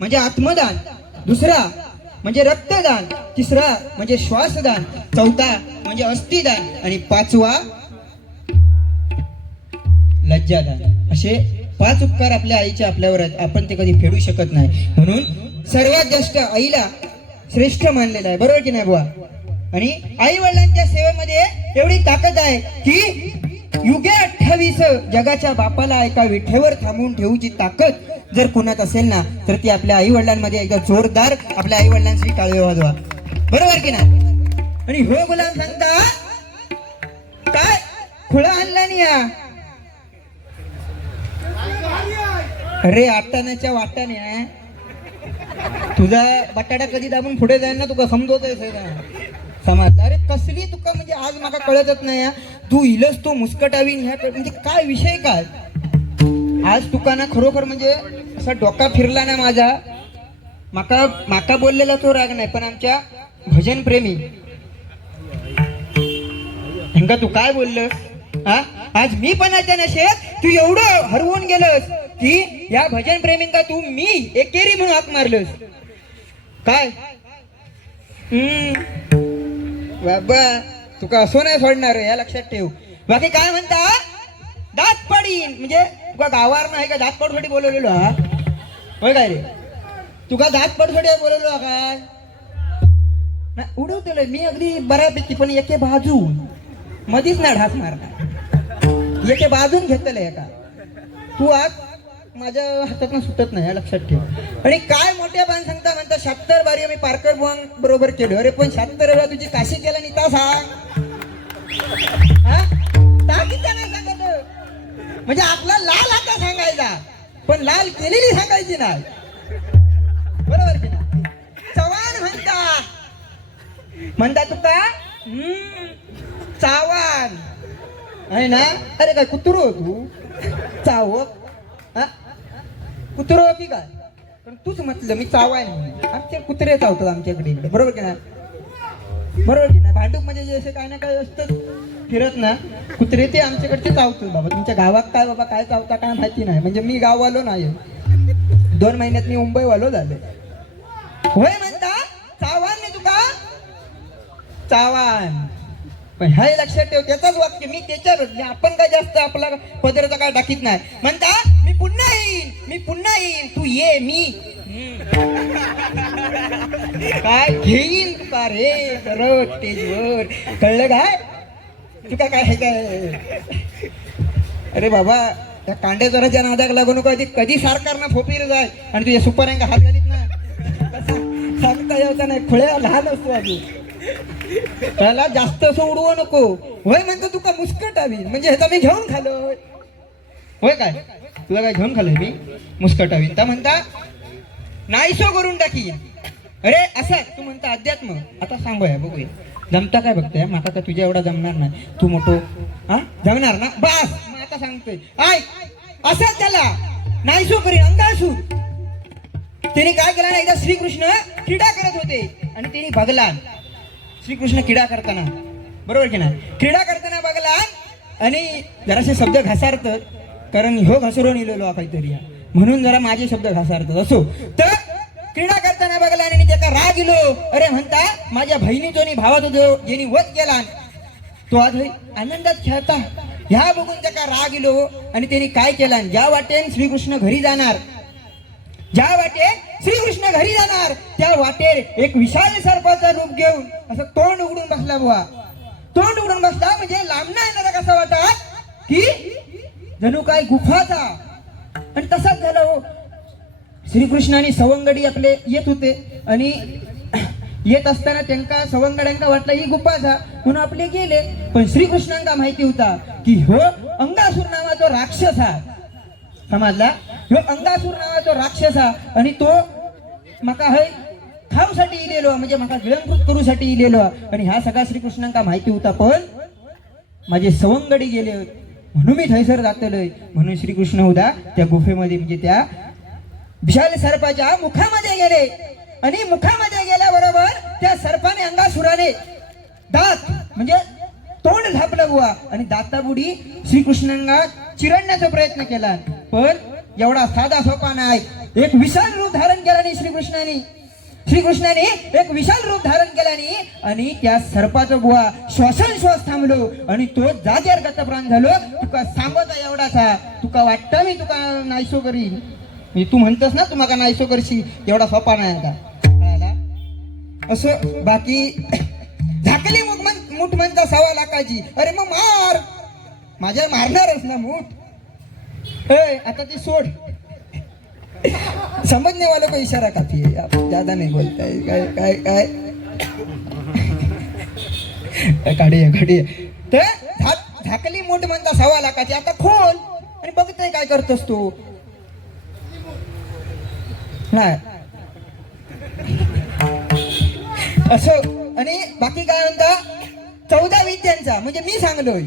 म्हणजे आत्मदान, दुसरा म्हणजे रक्तदान, तिसरा म्हणजे श्वासदान, चौथा म्हणजे अस्थिदान आणि पाचवा लज्जादान. असे 5 उपकार आपल्या आईचे आपल्यावर आहेत, आपण ते कधी फेडू शकत नाही. म्हणून सर्वात जास्त आईला श्रेष्ठ मानलेलं आहे, बरोबर की नाही बुवा? आणि आई वडिलांच्या सेवेमध्ये एवढी ताकद आहे की युगे 28 जगाच्या बापाला एका विठेवर थांबवून ठेवूची ताकद जर कुणात असेल ना, तर ती आपल्या आई वडिलांमध्ये एकदा जोरदार आपल्या आई वडिलांची काळजी वाजवा, बरोबर की नाही? आणि हो गुलाम सांगता काय खुळा आणला नाही या, अरे आटाण्याच्या वाटाने आहे तुझा बटाटा कधी दाबून पुढे जाईल ना, तुका समजवतोय समाज. अरे कसली तुका म्हणजे आज माका कळतच नाही, तू इलस तो मुस्कटावीन ह्या म्हणजे काय विषय काय आज तुका ना खरोखर म्हणजे असा डोका फिरला ना माझा. माका बोललेला तो राग नाही, पण आमच्या भजन प्रेमी ह्यांका तू काय बोललस हा? आज मी पणाच्या नशेत तू एवढं हरवून गेलस की या भजन प्रेमींका तू मी एकेरी म्हणून हाक मारलस काय? बाबा तुका असो नाही सोडणार या लक्षात ठेव. बाकी काय म्हणता दात पाडीन म्हणजे तुका गावार नाही का दात पाडसाठी बोलवलेलो हा होय काय रे? तुका दात पाडसाठी बोलवलो काय? उडवतोय मी अगदी बऱ्यापैकी, पण एके बाजू मधीच ना ढास मारणार, एके बाजून घेतलंय का तू आज माझ्या हातातून सुटत नाही या लक्षात ठेव. आणि काय मोठ्या पान सांगता म्हणता 76 बारी आम्ही पारकर बुवांग बरोबर केलो. अरे पण 76 वेळा तुझी काशी केला नाही ता सांग हा? ताकीचा नाही सांगत म्हणजे आपला लाल हाता सांगायचा, पण लाल केलेली सांगायची नाही, बरोबर की नाही? चव्हाण म्हणता तुका चावान आहे ना. अरे काय कुत्रो तू चावक कुत्रो की काय? पण तूच म्हटलं मी चावाय नाही, आमचे कुत्रे चावतात आमच्याकडे इकडे, बरोबर की नाही? बरोबर की नाही? भांडूप म्हणजे जे असे काय ना काय असतं फिरत ना कुत्रे ते आमच्याकडचे चावतात बाबा. तुमच्या गावात काय बाबा काय चावता काय माहिती नाही, म्हणजे मी गाववालो नाही, 2 महिन्यात मी मुंबईवालो झाले. होय म्हणता चावान नाही तुका चावान, पण हे लक्षात ठेव त्याचाच वाक्य मी त्याच्यावर आपण काय जास्त आपला पदराचा काय टाकीत नाही. म्हणता मी पुन्हा येईन तू ये मी काय घेईन का रे सरळ स्टेजवर, कळलं काय तुका काय हे काय? अरे बाबा त्या कांडेचोराच्या नादाक लागून कधी सरकारनं फोपीर जाय आणि तुझ्या सुपाऱ्यांका हात घालीत ना सांगता येता नाही, खुळ्या लहान असतो आधी त्याला जास्त असं उडवू नको. होय म्हणतो तुका मुस्कटावी म्हणजे ह्याचा मी घेऊन खालोय होय काय? तुला काय घेऊन खालोय मी मुस्कटावी त्या म्हणता नाहीसो करून टाकी. अरे असं तू म्हणता अध्यात्म आता सांगूया बघूया जमता काय बघतोय. माका काय तुझ्या एवढा जमणार नाही, तू मोठो हा जमणार ना बस. मग आता सांगतोय आय असंच त्याला नाहीसो करीन अंगासूर. तिने काय केलं ना, एकदा श्रीकृष्ण क्रीडा करत होते आणि तिने बघला श्रीकृष्ण क्रीडा करताना, बरोबर की नाही? क्रीडा करताना बघला आणि जरासे शब्द घासारतात, कारण ह्यो घसरून इलेलो काहीतरी म्हणून जरा माझे शब्द घासारतात असो. तर क्रीडा करताना बघला आणि त्याचा राग इलो. अरे म्हणता माझ्या बहिणीचो आणि भावाचो जो ज्यांनी वध केला तो आज आनंदात खेळता ह्या बघून त्याचा राग इलो आणि त्यांनी काय केला, ज्या वाटेन श्रीकृष्ण घरी जाणार त्या वाटेर एक विशाल सर्पाचा रूप घेऊन असं तोंड उघडून बसला बुवा. तोंड उघडून बसला म्हणजे लांबना येणारा कसा वाटत की जणू काय गुफाचा. आणि तसाच झाला हो. श्रीकृष्ण आणि सवंगडी आपले येत होते आणि येत असताना त्यांना सवंगड्यांका वाटलं ही गुफाचा म्हणून आपले गेले. पण श्रीकृष्णांका माहिती होता की हो अंगासूर नावाचा राक्षस हा समजला. ह्यो अंगासूर नावाचा राक्षस हा आणि तो मका हय खाऊसाठी इलेलो म्हणजे मका गिळंकृत करूसाठी इलेलो आणि हा सगळा श्रीकृष्णांका माहिती होता. पण माझे सवंगडी गेले म्हणून मी थैसर जातलोय. म्हणून श्रीकृष्ण होता त्या गुफेमध्ये म्हणजे त्या विशाल सर्पाच्या मुखामध्ये गेले आणि मुखामध्ये गेल्याबरोबर त्या सर्पाने अंगासुराने दात म्हणजे तोंड झापलं बुवा आणि दाताबुडी श्रीकृष्णांना चिरडण्याचा प्रयत्न केला. पण एवढा साधा सोपा नाही. एक विशाल रूप धारण केल्याने श्रीकृष्णाने एक विशाल रूप धारण केल्याने आणि त्या सर्पाचं बुवा श्वास थांबलो आणि तो जागेवर गतप्राण झालो. तुका सांगता एवढाचा तुका वाटतं मी तुका नाहीसो करी मी तू म्हणतस ना तुम्हाला नाहीसो करशी एवढा सोपा नाही आता असं. बाकी झाकली मूठ म्हणता 1.25 लाखाची. अरे मग माझ्या मारणारच ना मूठ. आता ती सोड. समझने वाले को इशारा काफी है, आप ज्यादा नहीं बोलता है. काय काय काय काढी तर झाकली मूठ म्हणता 1.25 लाखाची. आता खोल आणि बघतोय काय करतोस तू. नाही असं. आणि बाकी काय म्हणता 14 विद्यांचा म्हणजे मी सांगलोय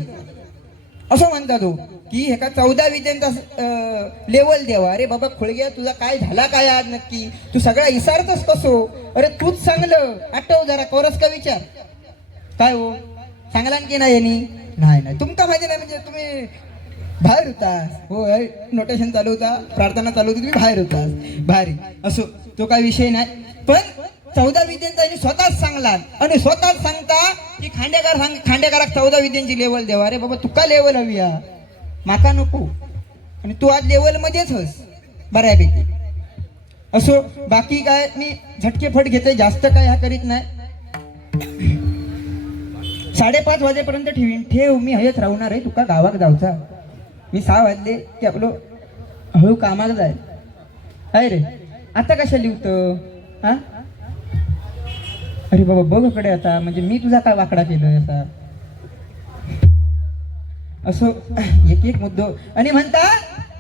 असं म्हणता तो की हे का 14 विद्यांचा लेवल द्यावा. अरे बाबा खुळग्या तुझा काय झाला काय आज नक्की तू सगळा इसारतस कसो. अरे तूच सांगलं आठव जरा कोरस का विचार काय हो सांगला की नाही यांनी. नाही तुमका माहिती नाही म्हणजे तुम्ही बाहेर होतास. हो नोटेशन चालू होता प्रार्थना चालू होती तुम्ही बाहेर होतास भारी असो तो काय विषय नाही. पण 14 विद्यांचा स्वतःच सांगला आणि स्वतःच सांगता की खांडेकराक 14 विद्यांची लेवल द्यावा. अरे बाबा तुका लेवल हवी माका नको आणि तू आज लेवल मध्येच हस बऱ्यापैकी असो. बाकी काय मी झटकेफट घेते जास्त काय हा करीत नाही. 5:30 वाजेपर्यंत ठेव मी हयच राहणार आहे. तुका गावात जाऊचा मी 6 वाजले की आपलं हळू कामाला जाय. अरे रे आता कशा लिहतो हा. अरे बाबा बघ कडे आता म्हणजे मी तुझा काय वाकडा केलोय आता असो. एक मुद्दो आणि म्हणता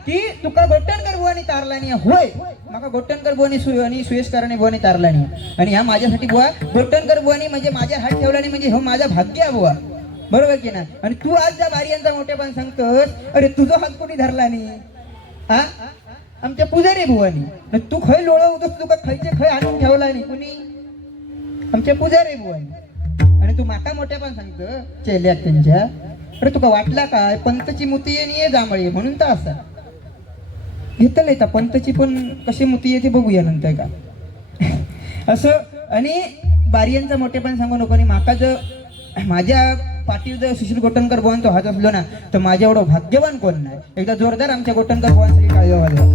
की तुका गोट्टणकर बुवानी तारलानी. होय माका गोट्टणकर बुवानी आणि सुयशकराने बुवानी तारलानी आणि ह्या माझ्यासाठी बुवा गोट्टणकर बुवानी म्हणजे माझ्या हात ठेवलानी म्हणजे हो माझा भाग्य आहे बुवा बरोबर की ना. आणि तू आज ज्या बारियांचा मोठेपण सांगतोस अरे तुझा हात कोणी धरलानी हा आमच्या पुजारी बुवानी. तू खय लोळवतोस तुका खयचे खय आणून ठेवला नाही कुणी आमच्या पुजारी बुवानी. आणि तू माका मोठेपण सांगतो चेल्यात त्यांच्या. अरे तुका वाटला काय पंतची मुती ये जांभळी म्हणून तर असा घेतलं येता पंतची पण कशी मुती येते बघूया नंतर का असं. आणि बारियांचा मोठेपण सांगू नको. आणि माका जर माझ्या पाठीवर जर सुशील गोटणकर बुवांचा हात असलो ना तर माझ्या एवढं भाग्यवान कोण नाही. एकदा जोरदार आमच्या गोटणकर बुवांसाठी काळजी वाजवा.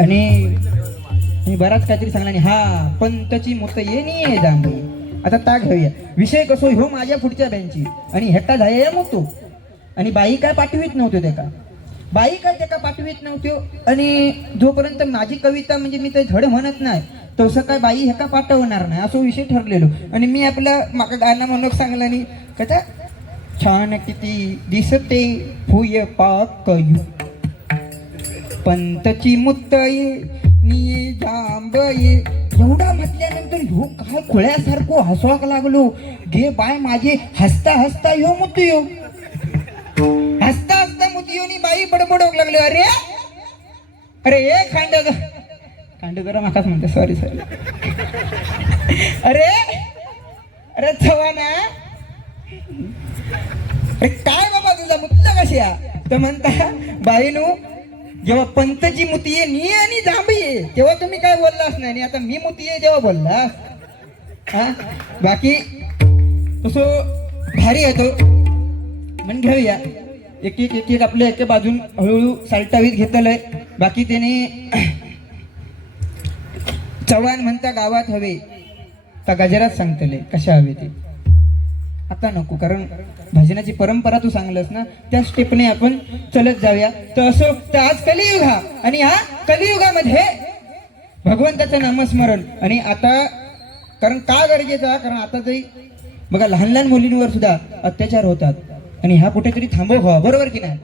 आणि बराच काहीतरी सांगला नाही हा पंतची मुत ये नाही जांभळी. आता ता घेऊया विषय कसो ह्यो माझ्या पुढच्या बँची आणि हेटा झाया मुतो. आणि बाई काय पाठवीत नव्हतो त्याका पाठवीत नव्हतो. आणि जोपर्यंत माझी कविता म्हणजे मी ते धड म्हणत नाही तसं काय बाई हेका पाठवणार नाही असं विषय ठरलेलो. आणि मी आपल्या माका गाणं म्हणून सांगला नाही कथा छान किती दिसते फुय पाक पंतची मुत्त ये नि जांब ये. एवढा म्हटल्यानंतर ह्यो काय खुळ्यासारखो हसवाक लागलो. घे बाय माझे हसता हसता ह्यो मुतियो हसता मुतियो नि बाई बडबडोक लागले. अरे अरे ए खांडेकर माकाच म्हणते सॉरी अरे अरे चव्हाणा अरे काय बाबा तुझा मुतला कशी तर म्हणता बाईनू जेव्हा पंतची मुती आहे नी आणि जांभी आहे तेव्हा तुम्ही काय बोललास नाही. आणि आता मी मुती आहे तेव्हा बोललास हा. बाकी तसं भारी आहे तो म्हण घेऊया एक एक आपल्या एके बाजून हळूहळू सालटावीत घेतलंय. बाकी त्याने चव्हाण म्हणता गावात हवे तर गजरात सांगतले कशा हवे ते आता नको कारण भजनाची परंपरा तू सांगलस ना त्या स्टेपने आपण चलत जाऊया. तर असो तर आज कलियुग हा आणि ह्या कलियुगामध्ये भगवंताचं नामस्मरण. आणि आता कारण का गरजेचं कारण आता तरी बघा लहान मुलींवर सुद्धा अत्याचार होतात आणि ह्या कुठेतरी थांबव व्हावा बरोबर की नाही.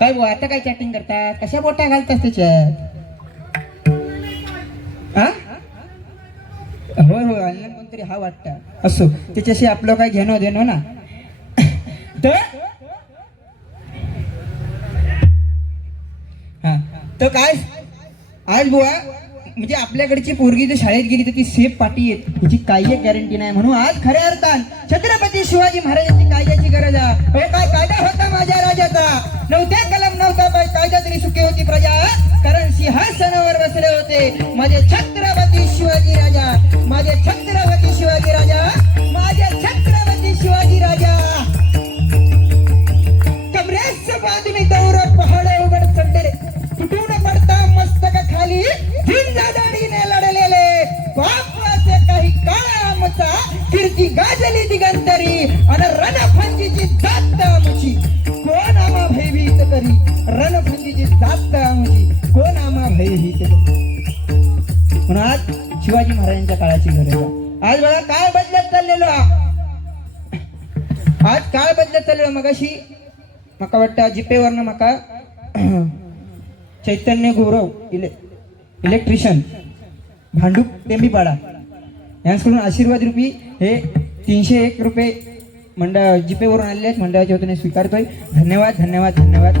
काय बुवा आता काय चॅटिंग करतात कशा बोटा घालतात त्याच्यात हा. होय होय ऑनलाईन कोणतरी हा वाटतं असो त्याच्याशी आपलं काय घेणं देणं ना. तर हा तर काय आज बुवा म्हणजे आपल्याकडची पोरगी जर शाळेत गेली तर ती सेफ पाठी येत हिची काही एक गॅरंटी नाही. म्हणून आज खऱ्या अर्थान छत्रपती शिवाजी महाराजांची कायद्याची गरज आहे. काय कायदा होता माझ्या राजाचा, नव्हत्या कलम नव्हता बाई कायदा तरी सुखी होती प्रजा, कारण सिंहासनावर बसले होते माझे छत्रपती शिवाजी राजा, माझे छत्रपती शिवाजी राजा, माझे छत्रपती शिवाजी राजा. कमरेस बांधून दौर पहाड उघड चढलेले, तुटून पडता मस्तक खाली झिंजादाडीने लढलेले बापाचे काही काळा आमचा, कीर्ती गाजली दिगंतरी आणि रणफंजीची जात आमची, कोण आम्हा भयभीत करी, रणफंजीची जात आमची, कोण आम्हा भयभीत करी. म्हणून आज शिवाजी महाराजांच्या काळाची गरज आहे. आज बघा काळ बदलत चाललेलो, आज काळ बदलत चाललेलो. मगाशी मका वाटतं जिपेवरनं मका चैतन्य गौरव इलेक्ट्रिशियन भांडूप टेंबीपाडा यांच्याकडून आशीर्वाद रूपी हे 301 रुपये मंडळ जिपेवरून आलेले आहेत. मंडळाच्या वतीने स्वीकारतोय. धन्यवाद धन्यवाद धन्यवाद.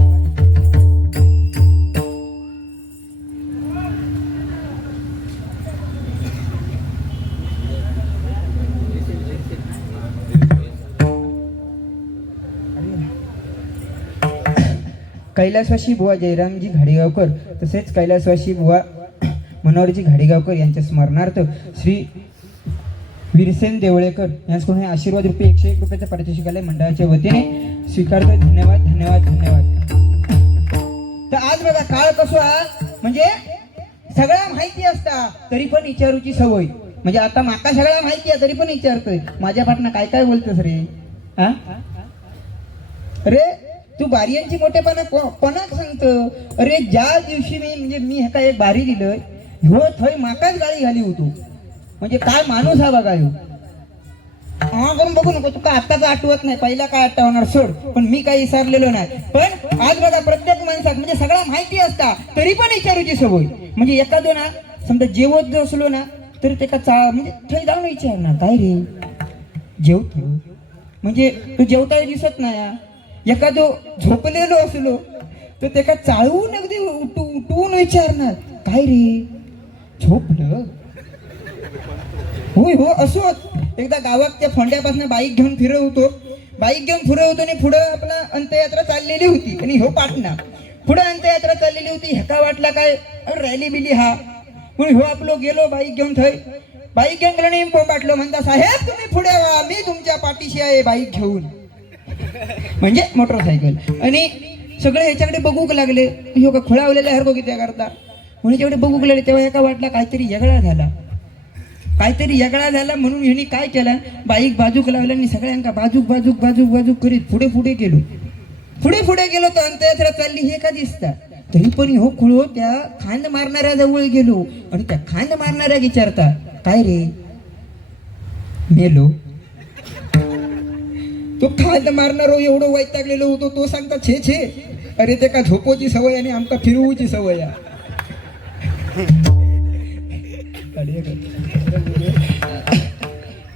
कैलासवासी बुवा जयरामजी घाडेगावकर तसेच कैलासवासी बुवा मनोहरजी घाडेगावकर यांच्या स्मरणार्थ श्री वीरसेन देवळेकर यांच्याकडून हे आशीर्वाद रूपी 101 रुपयाचं पारितोषिकालय मंडळाच्या वतीने स्वीकारतो. धन्यवाद धन्यवाद धन्यवाद. तर आज बघा काळ कसो म्हणजे सगळ्या माहिती असता तरी पण विचारूची सवय. म्हणजे आता माका सगळ्या माहिती आहे तरी पण विचारतोय माझ्या पाटणं काय काय बोलतोस रे. हा अरे तू बारियांची मोठेपणा कोणाक सांगतो. अरे ज्या दिवशी मी हे काय एक बारी दिलंय हो थंय माकाच गाळी घाली होतो. म्हणजे काय माणूस हा बघा ह्यो. हा करून बघू नको तुका आत्ताच आठवत नाही, पहिला काय आठवणार सोड, पण मी काही विसरलेलो नाही. पण आज बघा प्रत्येक माणसाक म्हणजे सगळ्या माहिती असता तरी पण विचारूची सवय. म्हणजे एखादो ना समजा जेवत जो असलो ना तर त्याचा म्हणजे थंय जाऊन विचारणार काय रे जेवतो, म्हणजे तू जेवता दिसत नाही. एखादो झोपलेलो असलो तर त्याला चाळवून अगदी उठवून विचारणार काय रे झोपलं. होय हो असो. एकदा गावात त्या फोंड्यापासून बाईक घेऊन फिरवतो आणि पुढं आपला अंत्ययात्रा चाललेली होती आणि हो पाटणा पुढं अंत्ययात्रा चाललेली होती. ह्याका वाटला काय रॅली बिली हा म्हणून हो आपलो गेलो बाईक घेऊन गेलो आणि पाटलो म्हणता साहेब तुम्ही पुढे व्हा मी तुमच्या पाठीशी आहे बाईक घेऊन म्हणजे मोटरसायकल. आणि सगळे ह्याच्याकडे बघूक लागले ह्यो का खुळावलेला हरको किती करता म्हणून ह्याच्याकडे बघूक लागले. तेव्हा एका वाटला काहीतरी वेगळा झाला म्हणून ह्यांनी काय केलं बाईक बाजूक लावला आणि सगळ्यांका बाजूक करीत पुढे गेलो तर अंत्ययात्रा चालली हे का दिसता. तरी पण हो खुळो त्या खांद मारणाऱ्या जवळ गेलो आणि त्या खांद मारणाऱ्या विचारता काय रे मेलो. तो खांद मारणार एवढं वैतागलेलो होतो तो सांगता छे अरे ते का झोपोची सवय आणि आमका फिरवूची सवय आहे.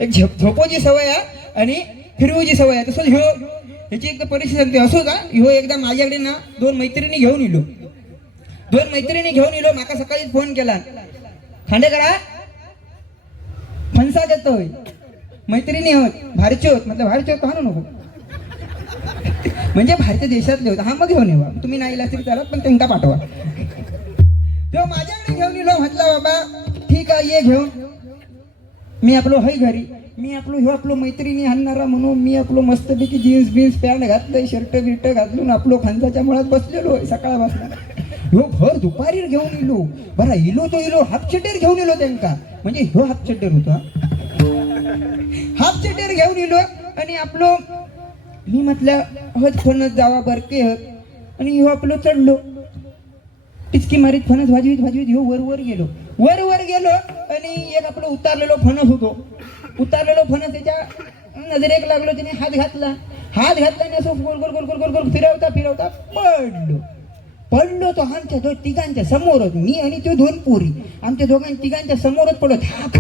एक झोपोची सवय आहे आणि फिरवूची सवय आहे. तसंच ह्याची एकदा परिस्थिती सांगते. असो का ह्यो एकदा माझ्याकडे ना दोन मैत्रिणी घेऊन इलो माका सकाळी फोन केला खांडेकरा फणसा देतोय मैत्रिणी होत भारची होत म्हटलं भारची होत हा नको म्हणजे भारतीय देशातले होते. हा मग घेऊन येवा तुम्ही नाही इला तरी चालत पण त्यांना पाठवा. तेव्हा माझ्याकडे घेऊन येलो म्हटलं बाबा ठीक आहे ये घेऊन. मी आपलो हय घरी मी आपलो मैत्रिणी आणणारा म्हणून मी आपलो मस्तपैकी जीन्स पॅन्ट घातलंय शर्ट बिर्ट घातलून आपलो खांसाच्या मुळात बसलेलो सकाळपासून. ह्यो भर दुपारी घेऊन इलो बरा इलो हाफ चड्डेर घेऊन इलो त्यांका म्हणजे ह्यो हाफ चड्डेर होता. हाफ चड्डेर घेऊन इलो आणि आपलो मी म्हटलं हत फणस जावा बरके हत आणि ह्यो आपलो चढलो टिचकी मारीत फणस भाजवीत ह्यो वर गेलो आणि एक आपलं उतारलेलो फणस त्याच्या नजरेक लागलो. त्याने हात घातला आणि असं गोल फिरवता पडलो तो आमच्या तिघांच्या समोरच. मी आणि तो दोन पोरी आमच्या तिघांच्या समोरच पडत हात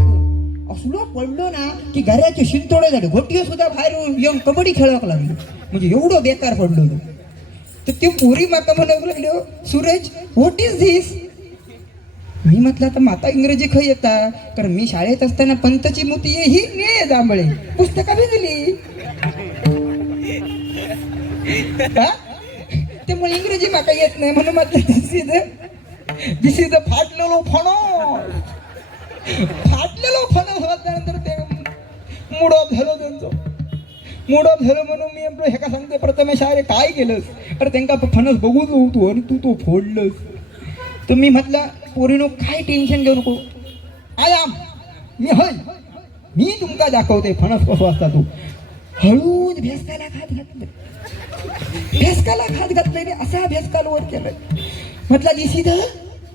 असलो पडलो ना की घराचे शिंतोडे झाले. घोटी सुद्धा बाहेर येऊन कबड्डी खेळावं लागलो म्हणजे एवढं बेकार पडलो. तर ते पोरी माका म्हणू लागलो सूरज व्हॉट इज धिस. मी म्हटलं आता माता इंग्रजी खय येता, कारण मी शाळेत असताना पंतची मोती ही ने जांभळे पुस्तका भेटली त्यामुळे इंग्रजी माका येत नाही, म्हणून म्हटलं दिस इज फाटलेलो फणस. फाटलेलो फणस वाचल्यानंतर ते मूड ऑफ झालं त्यांचं. मूड ऑफ झालं म्हणून मी आपलं ह्याका सांगते, प्रथमेश अरे काय केलंस, अरे त्यांना फणस बघूच होतो आणि तू तो फोडलंस. तुम्ही म्हटलं पोरीनो काय टेन्शन घेऊ नको, आयाम मी हय मी तुमका दाखवते फणस कसं असता. तू हळूच भेसकाला खात घातलं, भेसकाला खात घातलंय रे, असा भेसकाल वर केलाय. म्हटलं दिसी द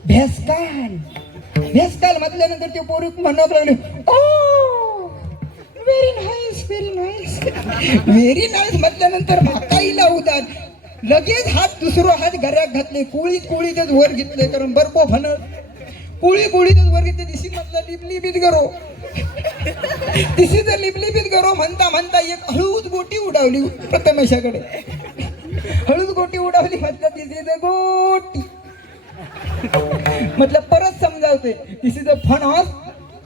भेसकाल. भेसकाल म्हटल्यानंतर ते पोरी म्हणत लागले, oh very nice very nice very nice म्हटल्यानंतर भाकाईला उदार लगेच हात दुसरं हात घरात घातले, कुळीतच वर घेतले, कारण बर्फो फणस कुळीतच वर घेतले. दिसी म्हटलं लिपलिपीत करो, दिसी तर लिपलिपीत करो म्हणता म्हणता एक हळूच गोटी उडावली प्रथमेशाकडे. हळूच गोटी उडावली म्हटलं दिसी द गोटी. म्हटलं परत समजावते, दिसी द फणस,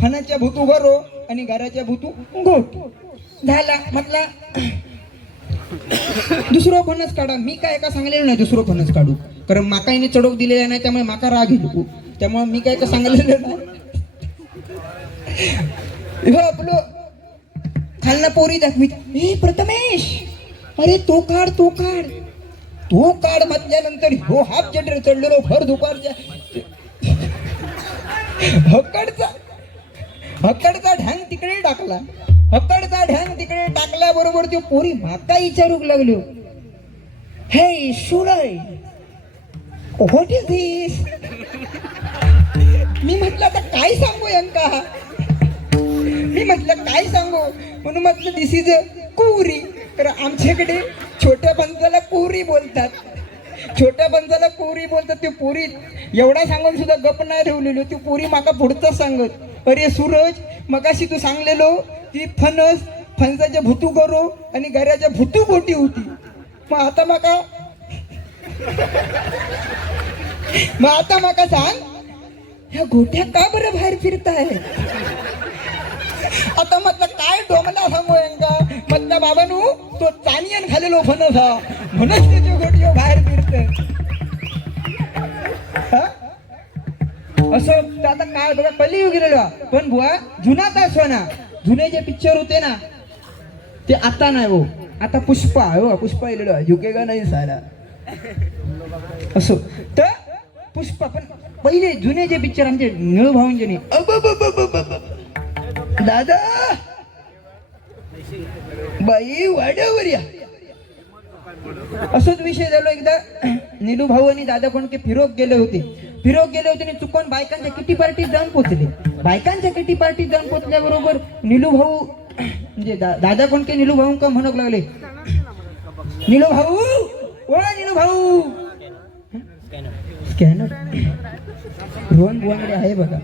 फणाच्या भूतू घरो आणि घराच्या भूतू गोट झाला. म्हटला दुसरं फणस काढा. मी काय का सांगलेलं नाही दुसरं फणस काढू, कारण माकाईने चढवून दिलेला नाही, त्यामुळे माका राग येतो, त्यामुळे मी काय का सांगलेलं नाही. आपलं खालना पोरी दाखवी, ए प्रथमेश अरे तो काढ तो काढ तो काढ म्हटल्यानंतर हो हाफ चेटर चढलेलो भर दुपारच्या हक्कडचा ढांग तिकडे टाकला. हक्कडचा ढांग तिकडे टाकल्या बरोबर ते पोरी माका विचारूक लागलो, हे सुरय व्हॉट इज दिस. मी म्हटलं आता काय सांगू यांका, मी म्हटलं काय सांगू, म्हणून म्हटलं दिस इज कुवरी. तर आमच्याकडे छोट्या पंचाला कुवरी बोलतात, छोट्या पंचाला कुवरी बोलतात. ते पोरी एवढा सांगून सुद्धा गप नाही ठेवलेलो. ती पोरी माका पुढचं सांगत, अरे सूरज मगाशी तू सांगलेलो ती फणसाच्या भुतू करो आणि घराच्या भुतू गोटी होती, मग आता माका सांग ह्या गोट्या का बरं बाहेर फिरताय. आता म्हटलं काय डोमला सांगू यांका, म्हटलं बाबानू तो चानियन खालेलो फणस हा, म्हणून त्याची गोटी बाहेर फिरते. असं आता काय बघा कलियुग गेलेलो, पण बुवा जुना का सोना, जुने जे पिक्चर होते ना ते आता नाही हो, आता पुष्पा हो, पुष्पा गेलेलो झुकेगा नाही सारा असो. तर पुष्पा पण पहिले जुने जे पिक्चर आमचे निळू भाऊंचे दादा बाई वाड्यावर या, असंच विषय झालो. एकदा निलू भाऊ आणि दादा कोणके फिरोक गेले होते आणि चुकून बायकांच्या किटी पार्टीत जाऊन पोचले. बायकांच्या किटी पार्टीत जाऊन पोचल्याबरोबर निलू भाऊ म्हणजे दादा कोणके निलू भाऊ का म्हणू लागले, निलू भाऊ ओ निलू भाऊ स्कॅनर रोहन बुवांकडे आहे बघा,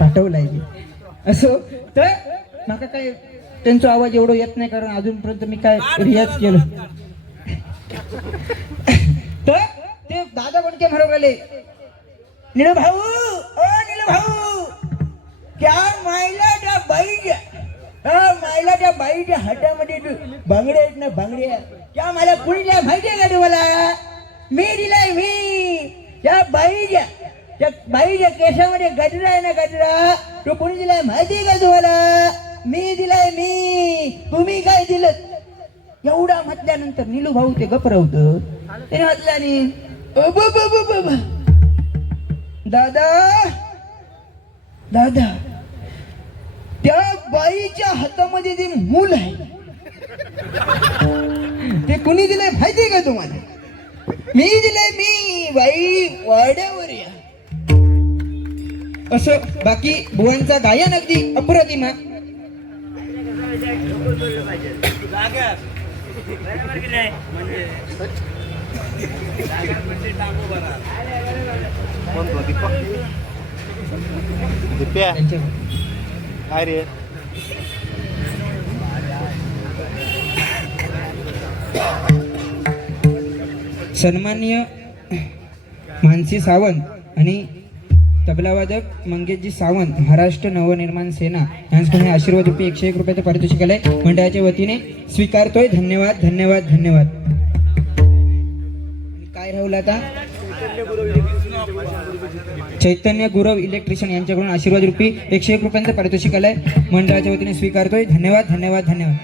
पाठवलाय असं. तर माका काय त्यांचा आवाज एवढं येत नाही, कारण अजूनपर्यंत मी काय रियाज केलं. तर ते दादा कोणके म्हणू लागले, निलू भाऊ ओ निलू भाऊ त्या मायलाच्या बाईच्या हातामध्ये बांगड्या आहेत ना, बांगड्या त्या मला कुणी दिल्या माहितीये का तुम्हाला, मी दिलाय मी. त्या बाईच्या केसामध्ये गजरा आहे ना, गजरा तो कुणी दिलाय माहितीये का तुम्हाला, मी दिलाय मी. तुम्ही काय दिलं. एवढा म्हटल्यानंतर निलू भाऊ ते गपरवत, त्याने म्हटल्याने दादा त्या बाईच्या हातामध्ये जे मूल आहे ते कुणी दिलंय माहितीये का तुम्हाला, मी दिलंय मी. बाई वाड्यावर या. असं बाकी बुवांचा गायन अगदी अप्रतिमा. काय रे सन्माननीय मानसी सावंत आणि तबलावादक मंगेशजी सावंत महाराष्ट्र नवनिर्माण सेना यांच्याकडून आशीर्वाद रुपये 101 रुपयाचं पारितोषिक आलंय मंडळाच्या वतीने स्वीकारतोय. धन्यवाद धन्यवाद धन्यवाद. काय राहुल आता चैतन्य गुरव इलेक्ट्रिशियन यांच्याकडून आशीर्वाद रुपये 101 रुपयांचं पारितोषिक आलंय मंडळाच्या वतीने स्वीकारतोय. धन्यवाद धन्यवाद धन्यवाद.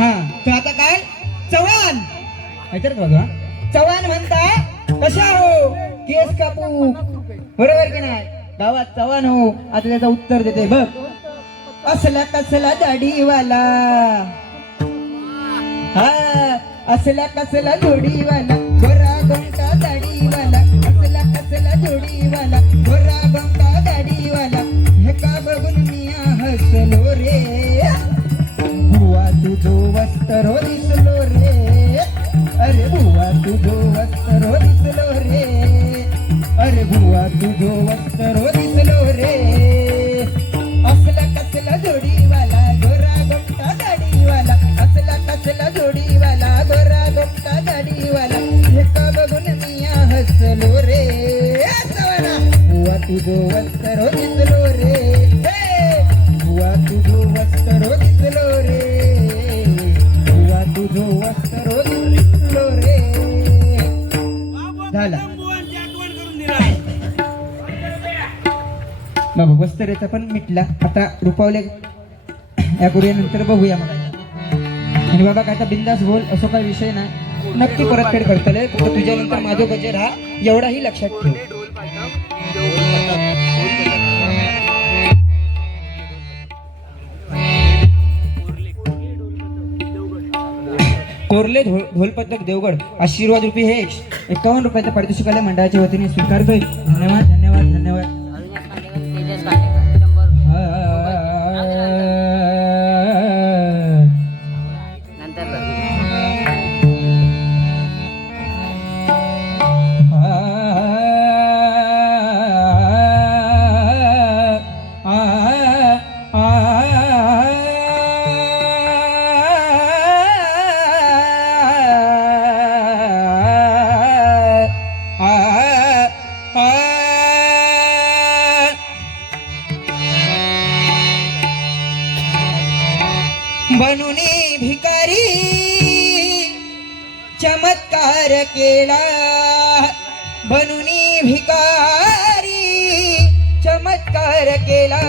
हा तो आता काय चव्हाण ऐकत बघा चव्हाण म्हणता कशा हो केस कापू बरोबर की नाही गावात चव्हाण हो. आता त्याचं उत्तर देते बघ. असला कसला दाढीवाला हा असला कसला जोडीवाला गोरा गोंटा दाढीवाला असला कसला जोडीवाला गोरा गोंटा दाढीवाला हे का बघून मी हसलो रे बुवा तुझो वस्त्रो दिसलो रे अरे बुवा तुझो वस्त्रो दिसलो रे अरे बुवा तुझो वस्त्रो दिसलो रे असला कसला जोडीवाला गोरा गोंटा दाढीवाला असला कसला जोडीवाला गोरा गोंटा दाढीवाला हे का बघून मी हसलो रे बुवा तुझो वस्त्रो दिसलो रे बुवा तुझो वस्त्रो दिसलो रे बुवा तुझो वस्त्रो दिसलो रे. झाला बाबा वस्त्रेचा पण मिटला. आता रुपावले या नंतर बघूया मला. आणि बाबा काय बिंदास बोल असो काही विषय नाही नक्की परतफेड करतले फक्त तुझ्यानंतर माझं गजर हा एवढाही लक्षात ठेव. कोरले ढोल पथक देवगड आशीर्वाद रुपये हे 51 रुपयाचं पारितोषिक आले मंडळाच्या वतीने स्वीकारतोय. धन्यवाद धन्यवाद धन्यवाद. बनूनी भिकारी चमत्कार केला बनूनी भिकारी चमत्कार केला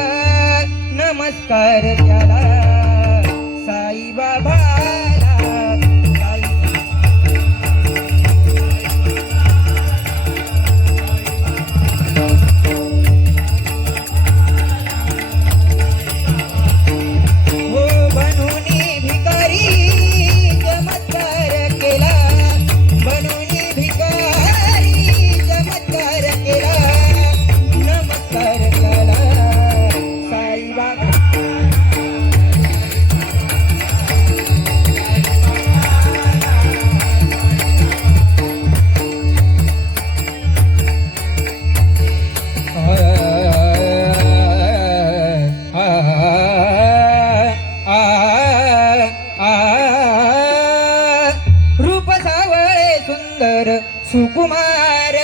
नमस्कार त्याला साई बाबाला सुकुमार